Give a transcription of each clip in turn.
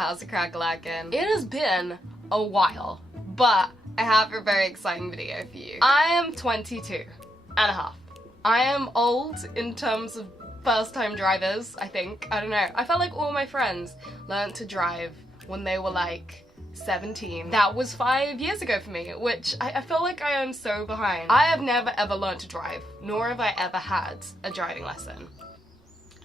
how's it crack-a-lackin'? It has been a while, but I have a very exciting video for you. I am 22 and a half. I am old in terms of first-time drivers, I think. I don't know. I felt like all my friends learned to drive when they were like 17. That was 5 years ago for me, which I feel like I am so behind. I have never ever learned to drive, nor have I ever had a driving lesson.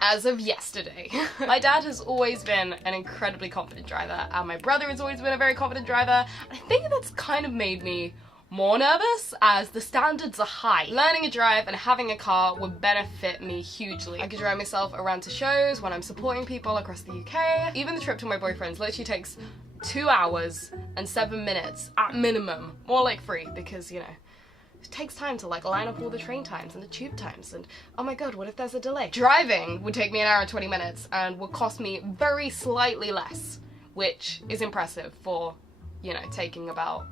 As of yesterday. My dad has always been an incredibly confident driver, and my brother has always been a very confident driver, and I think that's kind of made me more nervous as the standards are high. Learning a drive and having a car would benefit me hugely. I could drive myself around to shows when I'm supporting people across the UK. Even the trip to my boyfriend's literally takes 2 hours and 7 minutes at minimum. More like 3 because, you know, it takes time to like line up all the train times and the tube times and oh my god, what if there's a delay? Driving would take me an hour and 20 minutes and would cost me very slightly less, which is impressive for, you know, taking about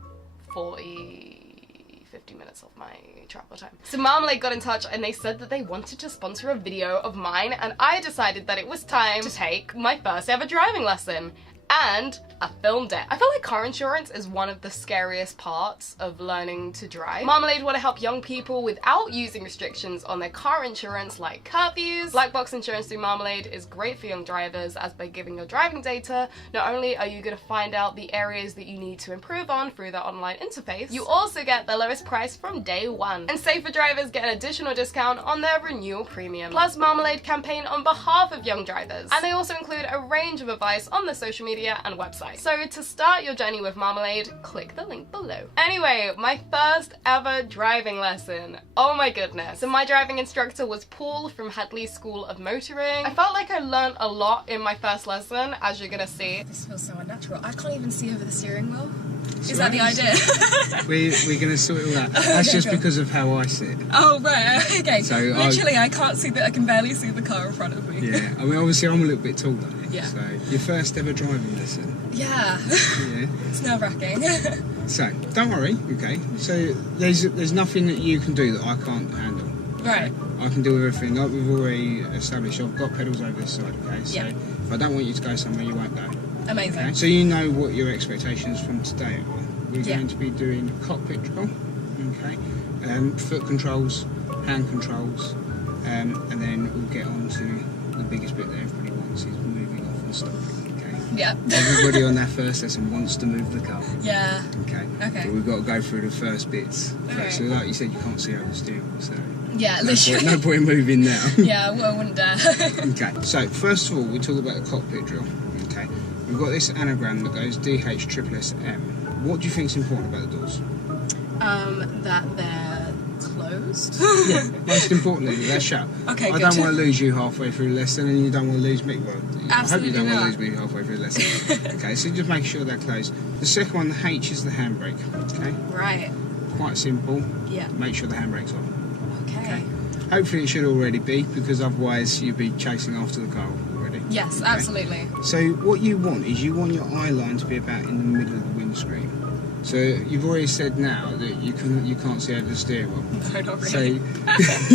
50 minutes off my travel time. So Marmalade got in touch and they said that they wanted to sponsor a video of mine, and I decided that it was time to take my first ever driving lesson. And I filmed it. I feel like car insurance is one of the scariest parts of learning to drive. Marmalade want to help young people without using restrictions on their car insurance like curfews. Black box insurance through Marmalade is great for young drivers, as by giving your driving data, not only are you going to find out the areas that you need to improve on through their online interface, you also get the lowest price from day one. And safer drivers get an additional discount on their renewal premium. Plus Marmalade campaign on behalf of young drivers. And they also include a range of advice on their social media and website. So to start your journey with Marmalade, click the link below. Anyway, my first ever driving lesson. Oh my goodness. So my driving instructor was Paul from Hadley School of Motoring. I felt like I learned a lot in my first lesson, as you're gonna see. This feels so unnatural. I can't even see over the steering wheel. Is that the idea? we're going to sort it all out. That's just because of how I sit. Oh, right, okay. So literally, I can't see that. I can barely see the car in front of me. Yeah, I mean, obviously, I'm a little bit taller. Yeah. So, your first ever driving lesson. Yeah. Yeah. It's nerve-wracking. So, don't worry, okay? So, there's nothing that you can do that I can't handle. Okay? Right. I can do everything. Like we've already established, I've got pedals over this side, okay? So, if I don't want you to go somewhere, you won't go. Amazing. Okay? So you know what your expectations from today are. We're going to be doing cockpit drill, okay? Foot controls, hand controls, and then we'll get on to the biggest bit that everybody wants, is moving off and stopping, okay? Yeah. Everybody on that first lesson wants to move the car. Yeah. Okay. Okay. But we've got to go through the first bits. Okay. Right. So like you said, you can't see over the steering wheel, so Yeah, literally. no point in moving now. Yeah, well, I wouldn't dare. Okay, so first of all, we talk about the cockpit drill. Okay, we've got this anagram that goes DHSSM. What do you think is important about the doors? That they're closed. Yeah, most importantly, they're shut. Okay, I good. don't want to lose you halfway through the lesson, and you don't want to lose me. Well, Absolutely I hope you don't not. want to lose me halfway through the lesson. Okay, so just make sure they're closed. The second one, the H, is the handbrake. Okay, Right. quite simple. Yeah. Make sure the handbrake's on. Okay. Hopefully it should already be, because otherwise you'd be chasing after the car already. Yes, Okay. absolutely. So what you want is you want your eye line to be about in the middle of the windscreen. So you've already said now that you can't see over the steering wheel. No, not really.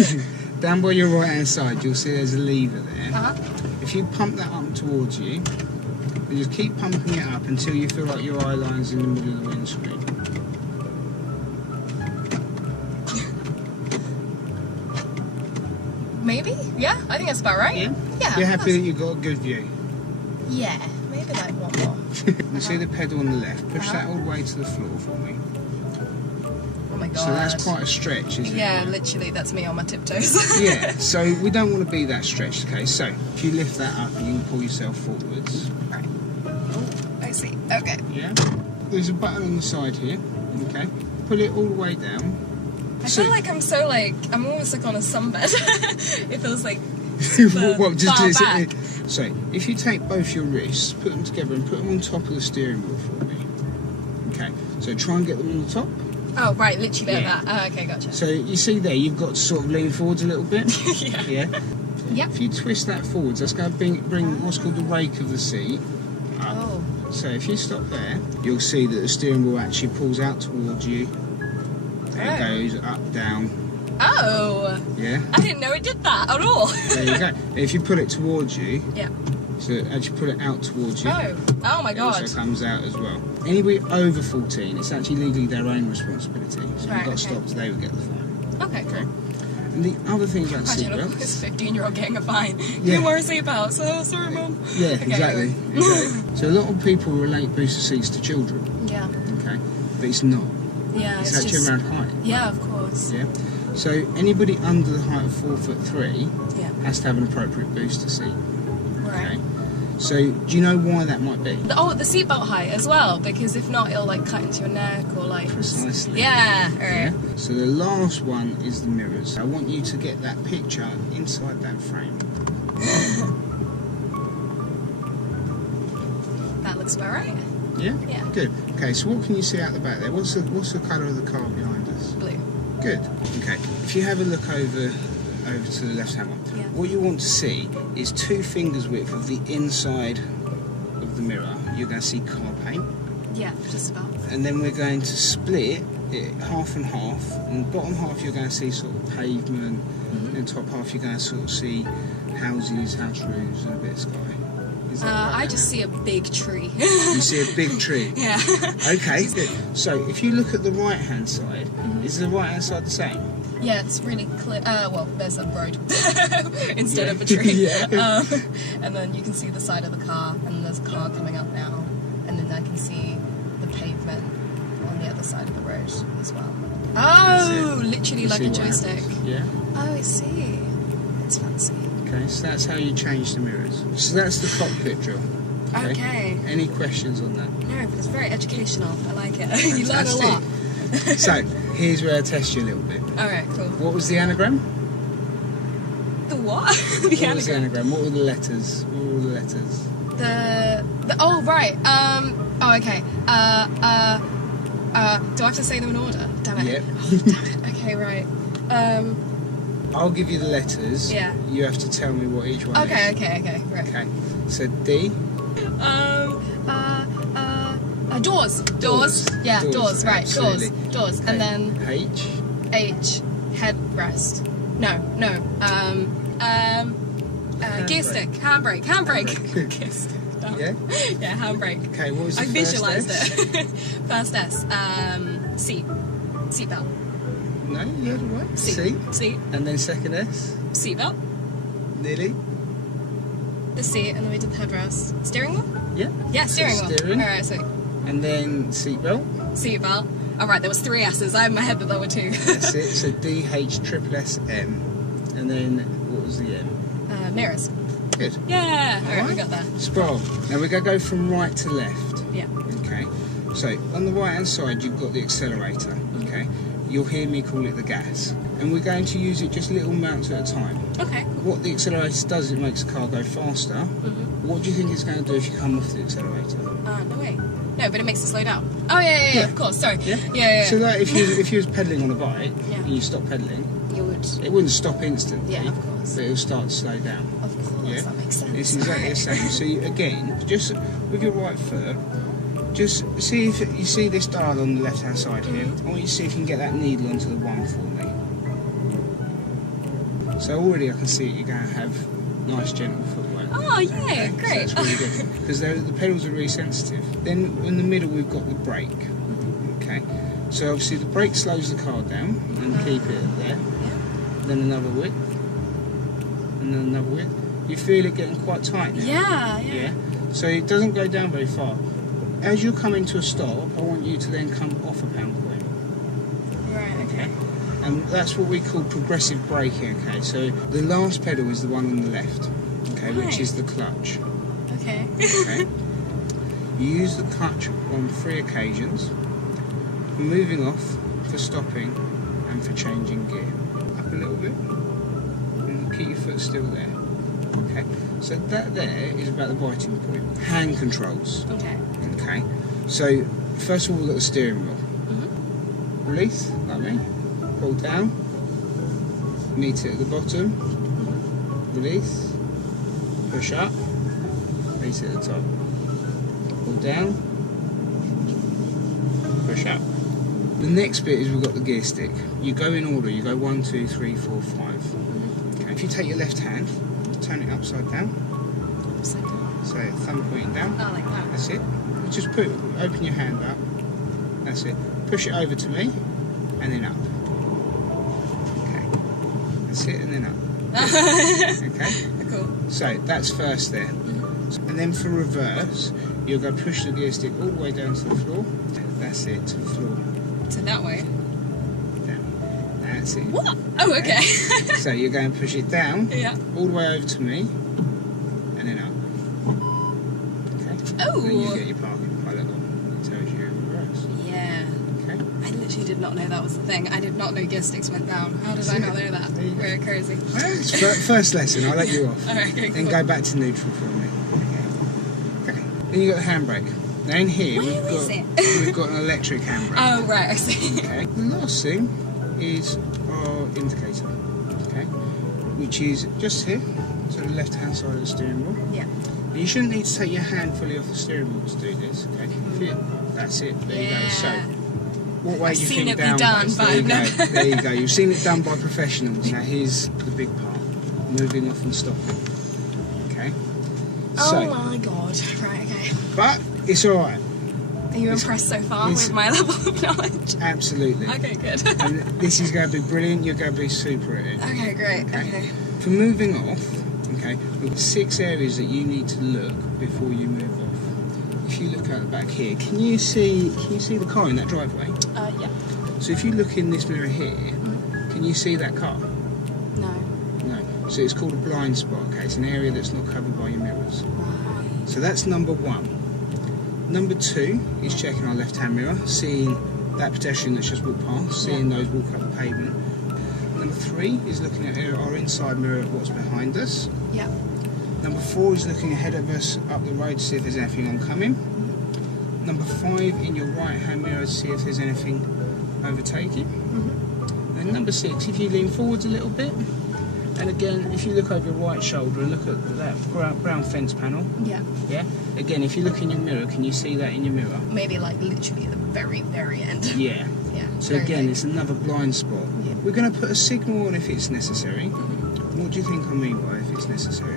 So down by your right hand side you'll see there's a lever there. Uh-huh. If you pump that up towards you, and just keep pumping it up until you feel like your eye line's in the middle of the windscreen. Maybe? Yeah, I think that's about right. Yeah? Yeah. You're happy that you've got a good view? Yeah, maybe like one more. You see the pedal on the left, push that all the way to the floor for me. Oh my god. So that's quite a stretch, isn't it? Yeah, literally, that's me on my tiptoes. Yeah, so we don't want to be that stretched, okay? So if you lift that up, you can pull yourself forwards. Right. Oh, I see. Okay. Yeah. There's a button on the side here, okay? Put it all the way down. I feel like I'm almost like on a sunbed. It feels like What, just far do it- back. So if you take both your wrists, put them together and put them on top of the steering wheel for me. Okay, so try and get them on the top. Oh, right, literally like Yeah. that. Oh, okay, gotcha. So you see there, you've got to sort of lean forwards a little bit. Yeah. Yeah. Yep. If you twist that forwards, that's going to bring what's called the rake of the seat up. Oh. So if you stop there, you'll see that the steering wheel actually pulls out towards you. There it goes, up, down. Oh. Yeah. I didn't know it did that at all. There you go. If you put it towards you, Yeah. So as you put it out towards you, Oh my it god. also comes out as well. Anybody over 14, it's actually legally their own responsibility. So if Right, you got okay. stopped, they would get the fine. Okay, cool. And the other thing about Imagine seatbelts... this 15-year-old getting a fine. You Yeah. didn't wear a seatbelt, so sorry, mum. Yeah, Okay, exactly. anyway. So a lot of people relate booster seats to children, Yeah. okay? But it's not. Yeah, It's it's actually just... around height. Yeah, of course. Yeah. So anybody under the height of 4'3" Yeah. has to have an appropriate booster seat. Right. Okay. So do you know why that might be? Oh, the seatbelt height as well, because if not, it'll like cut into your neck or like. Precisely. Yeah. Yeah. Alright. So the last one is the mirrors. I want you to get that picture inside that frame. That looks about right. Yeah. Yeah. Good. Okay. So what can you see out the back there? What's the colour of the car behind us? Blue. Good. Okay. If you have a look over to the left hand one, Yeah. what you want to see is 2 fingers width of the inside of the mirror. You're going to see car paint, Yeah, just about. and then we're going to split it half and half. And the bottom half you're going to see sort of pavement, and top half you're going to sort of see houses, house roofs, and a bit of sky. Is that right? I just see a big tree. You see a big tree. Yeah. Okay, good. So if you look at the right hand side, is the right hand side the same? Yeah, it's really clear. Well, there's a road instead Yeah. of a tree. Yeah. And then you can see the side of the car, and there's a car coming up now. And then I can see the pavement on the other side of the road as well. Oh, literally You like see a what joystick. happens? Yeah. Oh, I see. It's fancy. Okay, so that's how you change the mirrors. So that's the cockpit drill. Okay. Any questions on that? No, but it's very educational. I like it. You learn a lot. Fantastic. So, here's where I test you a little bit. Alright, cool. What was the anagram? The what? What was the anagram? What were the letters? What were all the letters? The oh right. Oh okay. Do I have to say them in order? Damn it. Yep. Oh, damn it. Okay, right. I'll give you the letters. Yeah. You have to tell me what each one is. Okay, right. Okay. So D. Doors. Yeah, doors. Right, absolutely. doors. Okay. And then H. headrest. No. Gear stick. Handbrake. Gear stick. Damn. Yeah. Yeah, handbrake. Okay. What was the I first visualised S? it. First S. Seatbelt. No, you had it right. C. Seat. And then second S. Seatbelt. Nearly. The seat, and then we did the headrest. Steering wheel? Yeah. Yeah, steering So wheel. steering. Alright, so And then seatbelt. seatbelt. Alright, there was 3 S's. I had in my head that there were 2. That's it. So D H triple S M. And then what was the M? Mirrors. Good. Yeah! Alright, we Alright. got there. Sprawl. Now we're going to go from right to left. Yeah. Okay. So on the right hand side you've got the accelerator. Okay. You'll hear me call it the gas. And we're going to use it just little amounts at a time. Okay. What the accelerator does is it makes the car go faster. What do you think it's going to do if you come off the accelerator? No way. No, but it makes it slow down. Oh yeah, of course. Sorry. Yeah. So like if you was pedalling on a bike Yeah. and you stop pedalling, You would. it wouldn't stop instantly. Yeah, of course. But it'll start to slow down. Of course, Yeah. that makes sense. It's exactly the same. So you, again, just with your right foot, just see if you see this dial on the left hand side here. I want you to see if you can get that needle onto the 1 for me. So already I can see you're going to have nice gentle footwork. Oh yeah, Okay, great. So that's really good because the pedals are really sensitive. Then in the middle we've got the brake. Okay, so obviously the brake slows the car down and keep it there. Then another width, and then another width. You feel it getting quite tight now. Yeah. So it doesn't go down very far. As you're coming to a stop, I want you to then come off a pound point. Right. Okay. And that's what we call progressive braking. Okay, so the last pedal is the one on the left. Okay, which is the clutch. Okay. Okay. You use the clutch on 3 occasions, for moving off, for stopping, and for changing gear. Up a little bit, and keep your foot still there. Okay. So that there is about the biting point. Hand controls. Okay. Okay. So first of all, we've got the steering wheel. Release, like me. Pull down. Meet it at the bottom. Release. Push up. Meet it at the top. Pull down. Push up. The next bit is we've got the gear stick. You go in order. You go 1, 2, 3, 4, 5. Okay. If you take your left hand, turn it upside down. Upside down. So thumb pointing down. Oh, like that. That's it. Just open your hand up. That's it. Push it over to me, and then up. Okay. That's it, and then up. Okay. Cool. So that's first there. And then for reverse, you're going to push the gear stick all the way down to the floor. That's it, to the floor. So that way. Down. That's it. What? Oh, okay. So you're going to push it down, Yeah. all the way over to me, and then up. Okay. Oh. Then you get your parking pilot on. It tells you reverse. Yeah. Okay. I literally did not know that was the thing. I did not know gear sticks went down. How did That's I not it. know that? There you go. Very crazy. Well, it's first lesson. I'll let you off. Alright, okay, Then cool. go back to neutral for me. Okay. Then you got the handbrake. Now in here Where is it? we've got an electric handbrake. Oh, right, I see. Okay. The last thing is our indicator. Okay. Which is just here, to the left-hand side of the steering wheel. Yeah. Now, you shouldn't need to take your hand fully off the steering wheel to do this. Okay. That's it. There you go. So, what way I've do you seen think it be down done, goes? but There you I've go. never- There you go. You've seen it done by professionals. Now here's the big part: moving off and stopping. Okay. Oh So, my god. Right, okay. but it's all right. Are you impressed so far it's- with my level of knowledge? Absolutely. Okay, good. And this is going to be brilliant. You're going to be super at it. Okay, great. Okay. For moving off, okay, we've got 6 areas that you need to look before you move off. If you look out the back here, can you see the car in that driveway? Yeah. So if you look in this mirror here, can you see that car? No. No. So it's called a blind spot. Okay, it's an area that's not covered by your mirrors. So that's number 1. Number 2 is checking our left-hand mirror, seeing that pedestrian that's just walked past, seeing those walk up the pavement. Number 3 is looking at our inside mirror at what's behind us. Yeah. Number 4 is looking ahead of us up the road to see if there's anything oncoming. Number 5 in your right-hand mirror to see if there's anything overtaking. And number 6, if you lean forwards a little bit, and again, if you look over your right shoulder and look at that brown fence panel, Yeah. yeah. Again, if you look in your mirror, can you see that in your mirror? Maybe like literally at the very, very end. Yeah. Yeah. So very again, big. it's another blind spot. Yeah. We're going to put a signal on if it's necessary. What do you think I mean by if it's necessary?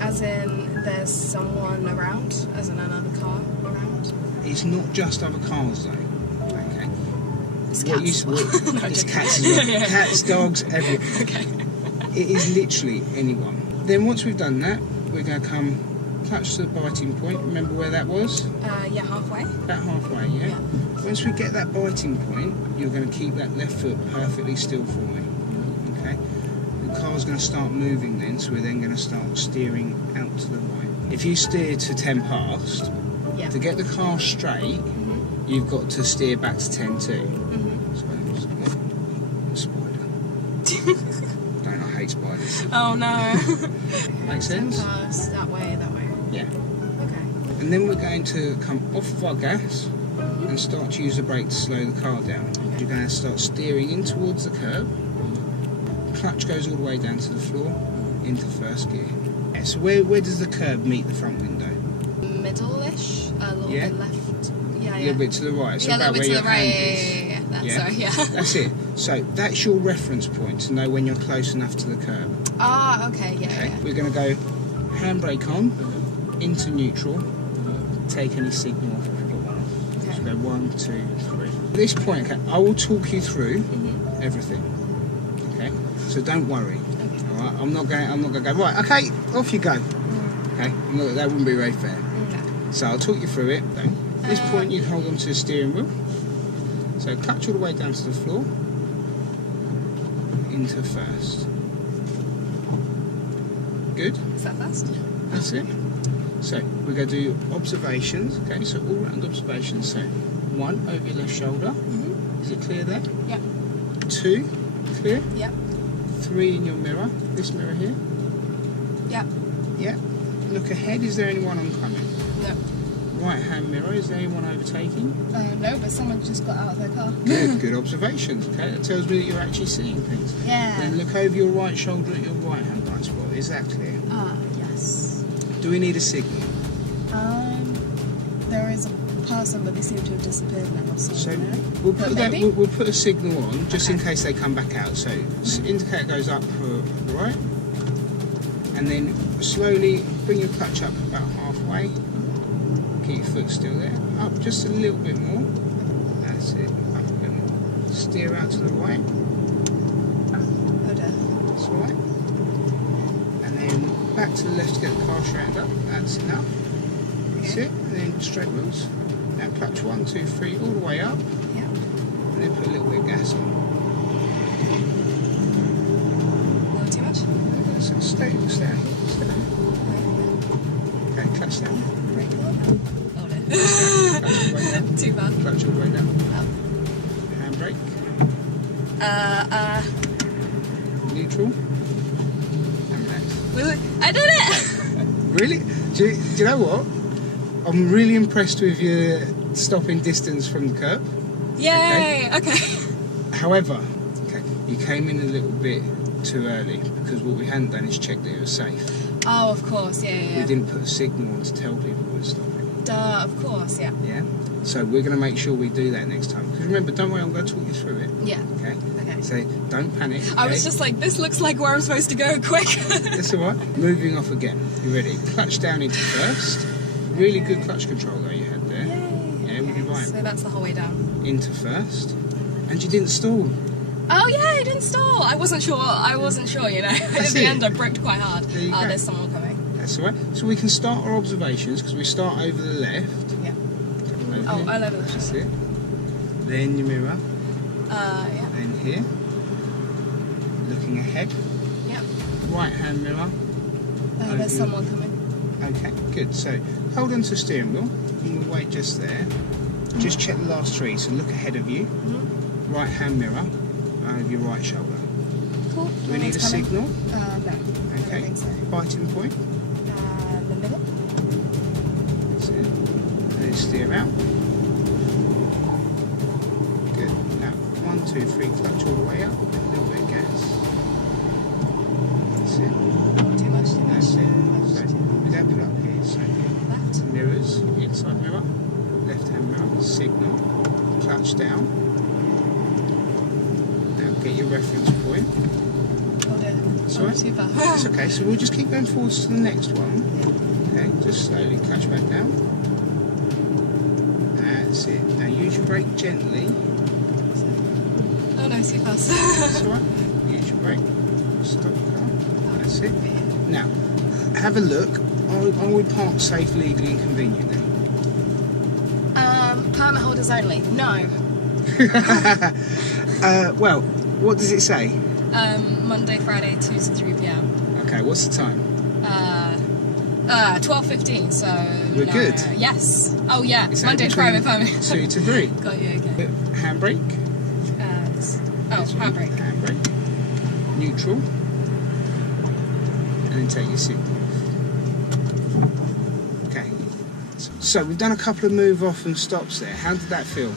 As in there's someone around, as in another car around. It's not just other cars though. Okay. It's What cats. you- No, it's joking. cats as well. Yeah. Cats, dogs, everything. Okay. It is literally anyone. Then once we've done that, we're going to come clutch to the biting point. Remember where that was? Yeah, halfway. About halfway, yeah? Yeah. Once we get that biting point, you're going to keep that left foot perfectly still for me. Okay? The car's going to start moving then, so we're then going to start steering out to the right. If you steer to 10 past, Yeah. to get the car straight, you've got to steer back to 10 too. So, spider. Don't I hate spiders? Oh no. Make sense? Past, that way, that way. Yeah. Okay. And then we're going to come off of our gas and start to use the brake to slow the car down. Okay. You're going to start steering in towards the curb. Clutch goes all the way down to the floor into first gear. Yeah, so where does the curb meet the front window? Middle-ish, a little Yeah? bit left. Yeah, A yeah. little bit to the right, so Yeah, a about little where bit your to the right. hand is. Yeah. That's Yeah? sorry. Yeah. That's it. So that's your reference point to know when you're close enough to the curb. Ah, okay. Yeah, Okay, yeah. we're going to go handbrake on, into neutral, take any signal off if we've got one off. Okay. So go 1, 2, 3. At this point, okay, I will talk you through everything. Okay, so don't worry. All right, I'm not going to go right. Okay, off you go. Okay, that wouldn't be very fair. Okay. So I'll talk you through it. At this point, you hold on to the steering wheel. So clutch all the way down to the floor. Into first. Good. Is that fast? That's it. So we're going to do observations. Okay, so all round observations. So 1 over your left shoulder. Is it clear there? Yep. 2 clear. Yep. 3 in your mirror. This mirror here. Yep. Yeah. Look ahead. Is there anyone oncoming? No. Right hand mirror. Is there anyone overtaking? No, but someone just got out of their car. Good. Good observations. Okay, that tells me that you're actually seeing things. Yeah. Then look over your right shoulder at your right hand blind spot. Is that clear? Yes. Do we need a signal? There is a person, but they seem to have disappeared now. So no. we'll But put that. maybe? We'll put a signal on just in Okay. case they come back out. So indicator goes up for the right, and then slowly bring your clutch up about half way. Keep your foot still there. Up just a little bit more. That's it. Up a bit more. Steer out to the right. Oh dear. That's all right. And then back to the left to get the car straightened up. That's enough. That's it. And then straight wheels. Now clutch 1, 2, 3 all the way up. Yeah. And then put a little bit of gas on. Not too much? So stay. Okay, clutch down. Brake on. Oh no. Clutch all the way down. Too bad. Clutch all the way down. Oh. Handbrake. Neutral. And left. I did it! Really? Do you know what? I'm really impressed with your stopping distance from the curb. Yay! Okay. However, you came in a little bit too early because what we hadn't done is check that it was safe. Oh, of course, yeah. We didn't put a signal on to tell people we were stopping. Duh, of course, yeah. Yeah? So we're going to make sure we do that next time. Because remember, don't worry, I'm going to talk you through it. Yeah. Okay? Okay. So don't panic. Okay? I was just like, this looks like where I'm supposed to go, quick. That's alright. Moving off again. You ready? Clutch down into first. Really good clutch control though you had there. Yay. Yeah, we'll be right. So that's the whole way down. Into first. And you didn't stall. Oh yeah, I didn't stall. I wasn't sure, you know. At That's the it. end I braked quite hard. There you go. There's someone coming. That's alright. So we can start our observations because we start over the left. Yeah. Over Oh, here. I love it. That's it. Then your mirror. Yeah. Then here. Looking ahead. Yep. Right hand mirror. There's someone coming. Okay, good. So hold on to the steering wheel and we'll wait just there. Just check the last three. So look ahead of you. Right hand mirror over your right shoulder. Cool. Do we need a signal? No. I don't Okay. think so. Biting point. The middle. That's it. And then steer out. Good. Now 1, 2, 3, clutch all the way up. A little bit of gas. That's it. Not too much, too much. That's it. So we don't put up here. So Left. mirrors, inside mirror, left hand mirror, signal, clutch down. Now get your reference point. Oh dear. Sorry? Too far. It's okay, so we'll just keep going forwards to the next one. Okay, just slowly clutch back down. That's it. Now use your brake gently. Oh no, too fast. That's alright. Use your brake. Stop the car. That's it. Now, have a look. Are we parked safe, legally and conveniently? Permit holders only. No. Well, what does it say? Monday, Friday, 2 to 3 p.m. Okay, what's the time? 12:15. So We're no. good. Yes. Oh yeah. It's Monday, between Friday, permit. 2 to 3. Got you. Okay. Handbrake. This This one. handbrake. Handbrake. Neutral. And then take your signal. Okay. So we've done a couple of move off and stops there. How did that feel?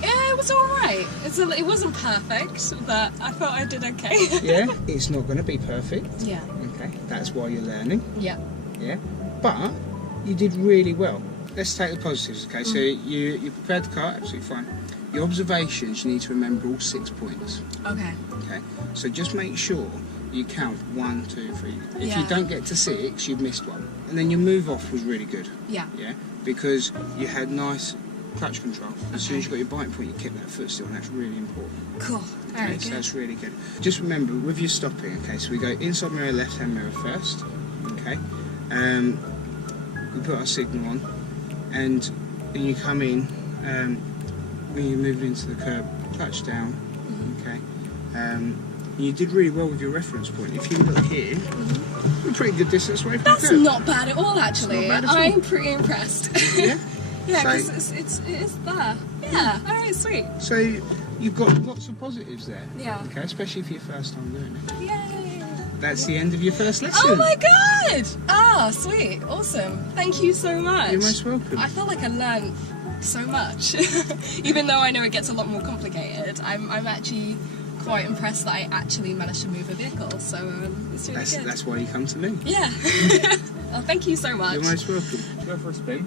Yeah, it was alright. It wasn't perfect, but I felt I did okay. Yeah? It's not going to be perfect. Yeah. Okay. That's why you're learning. Yeah. Yeah? But you did really well. Let's take the positives, okay? So you prepared the car, absolutely fine. Your observations, you need to remember all 6 points. Okay. Okay? So just make sure you count 1, 2, 3. If Yeah. you don't get to 6, you've missed one. And then your move off was really good. Yeah. Yeah? Because you had nice clutch control. As soon as you Okay. got your biting point, you kept that foot still, and that's really important. Cool. Very Okay, so good. that's really good. Just remember, with your stopping, okay, so we go inside mirror, left hand mirror first, okay? We put our signal on, and then you come in, when you're moving into the curb, clutch down, okay? You did really well with your reference point. If you look here, we're a pretty good distance away from the That's curb. not bad at all, actually. Not bad at all. I'm pretty impressed. Yeah? Yeah, So- because it's there. Yeah. All right, sweet. So you've got lots of positives there. Yeah. Okay, especially for your first time doing it. Yay! That's the end of your first lesson. Oh my god! Ah, sweet, awesome. Thank you so much. You're most welcome. I feel like I learned so much, even though I know it gets a lot more complicated. I'm actually quite impressed that I actually managed to move a vehicle. So it's really good. That's why you come to me. Yeah. Well, thank you so much. You're most welcome. Go for a spin.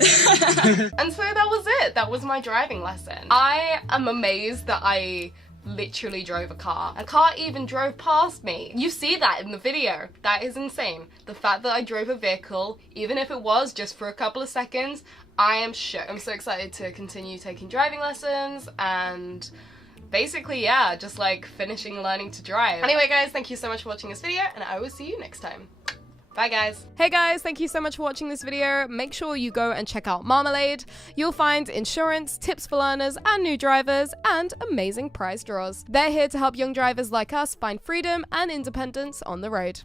And so that was it. That was my driving lesson. I am amazed that I literally drove a car. A car even drove past me. You see that in the video. That is insane. The fact that I drove a vehicle, even if it was just for a couple of seconds, I am shook. I'm so excited to continue taking driving lessons and basically, yeah, just like finishing learning to drive. Anyway guys, thank you so much for watching this video and I will see you next time. Bye guys. Hey guys, thank you so much for watching this video. Make sure you go and check out Marmalade. You'll find insurance, tips for learners and new drivers, and amazing prize draws. They're here to help young drivers like us find freedom and independence on the road.